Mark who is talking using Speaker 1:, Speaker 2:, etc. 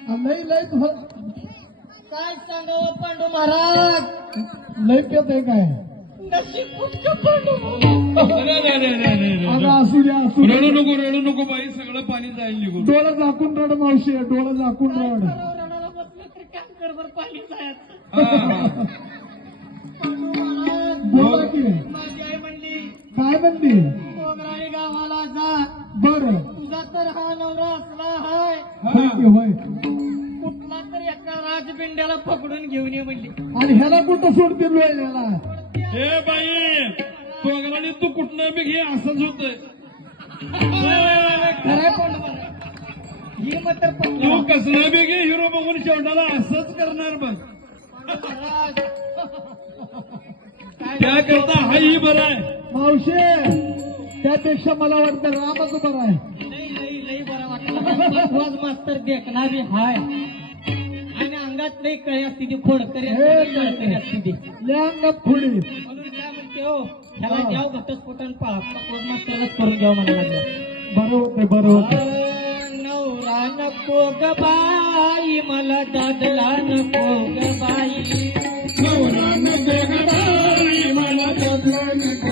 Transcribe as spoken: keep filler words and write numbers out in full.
Speaker 1: लय लय
Speaker 2: काय सांगावं पांडू महाराज,
Speaker 1: लय पेत आहे काय
Speaker 2: नशीब कुठचं पांडू.
Speaker 3: अरे, अरे, अरे, अरे, अरे,
Speaker 1: अगं
Speaker 3: अरे.
Speaker 1: असू द्या असू द्या
Speaker 3: रडू नको रडू नको बाई, सगळं पाणी जाईल निघून.
Speaker 1: डोळं झाकून रड मावशी डोळं झाकून रड
Speaker 2: रडायला बसलं तर काम करभर पाणी जायचं.
Speaker 3: हा, हा.
Speaker 2: पांडू महाराज,
Speaker 1: बोला की
Speaker 2: माझी आई म्हणली
Speaker 1: काय म्हणली
Speaker 2: मोगराळी गावाला जा,
Speaker 1: बर
Speaker 2: तुझा तर हा नवरा असला हाय,
Speaker 1: होय की होय
Speaker 2: कुठला तर एका राजबिंड्याला पकडून घेऊन ये म्हणली.
Speaker 1: आणि ह्याला कुठं सोडतील वेळेला
Speaker 3: हे बाई तोगराणी तू कुठनं बी घे असंच होतंय.
Speaker 2: खराय पांडू महाराज, ही मात्र
Speaker 3: तू
Speaker 2: पकडलं.
Speaker 3: कसलं बी घे हिरो बघून शेवटाला असंच करणार बघ.
Speaker 2: महाराज, काय
Speaker 3: त्याकरता हाही बरं आहे.
Speaker 1: मावशे त्यापेक्षा मला वाटतं रामच बरं आहे
Speaker 2: लई लई लई बरं वाटलं. बकवास मास्तर देखना बी हाय आणि अंगात लई कळी असते ती, खोडकरी कळकरी असते ती.
Speaker 1: अंगात थोडी
Speaker 2: म्हणून काय म्हणते हो, ह्याला द्याव घटस्फोटन बकवास मास्तरच करून द्यावं म्हणायला लागलं.
Speaker 1: बरं होते बरं होते
Speaker 2: अं, नवरा नको ग बाई, मला दादला नको ग बाई,
Speaker 1: नवरा नको ग बाई,